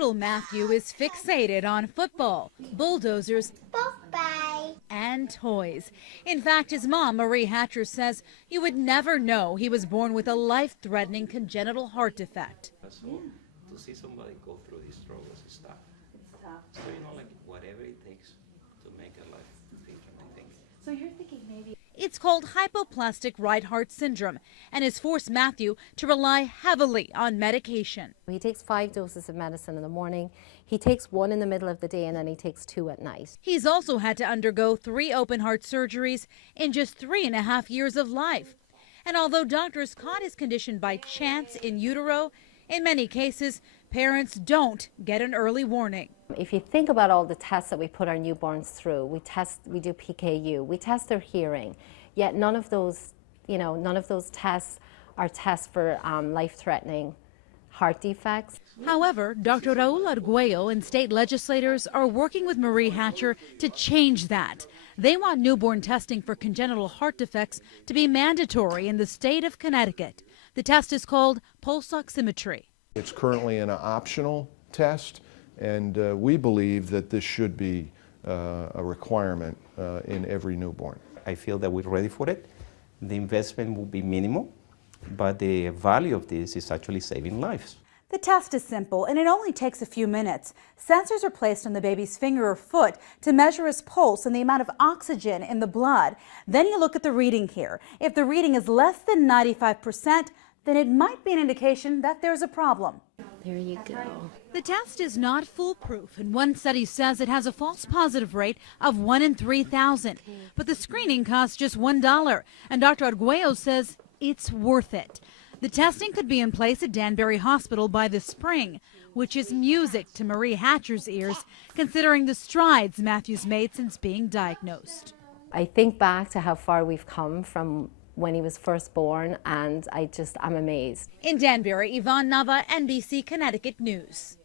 Little Matthew is fixated on football, bulldozers, and toys. In fact, his mom, Marie Hatcher, says you would never know he was born with a life-threatening congenital heart defect. So to see somebody go through these struggles is tough. It's tough. So like whatever it takes to make a life different, I think. So you're thinking maybe It's called hypoplastic right heart syndrome and has forced Matthew to rely heavily on medication. He takes 5 doses of medicine in the morning, he takes 1 in the middle of the day, and then he takes 2 at night. He's also had to undergo 3 open heart surgeries in just 3.5 years of life. And although doctors caught his condition by chance in utero, in many cases, parents don't get an early warning. If you think about all the tests that we put our newborns through, we do PKU, we test their hearing, yet none of those tests are tests for life-threatening heart defects. However, Dr. Raul Arguello and state legislators are working with Marie Hatcher to change that. They want newborn testing for congenital heart defects to be mandatory in the state of Connecticut. The test is called pulse oximetry. It's currently an optional test, and we believe that this should be a requirement in every newborn. I feel that we're ready for it. The investment will be minimal, but the value of this is actually saving lives. the test is simple and it only takes a few minutes. Sensors are placed on the baby's finger or foot to measure his pulse and the amount of oxygen in the blood. Then you look at the reading here. If the reading is less than 95%, then it might be an indication that there's a problem. There you go. The test is not foolproof, and one study says it has a false positive rate of 1 in 3,000. But the screening costs just $1, and Dr. Arguello says it's worth it. The testing could be in place at Danbury Hospital by the spring, which is music to Marie Hatcher's ears, considering the strides Matthew's made since being diagnosed. I think back to how far we've come from when he was first born, and I'm amazed. In Danbury, Yvonne Nava, NBC Connecticut News.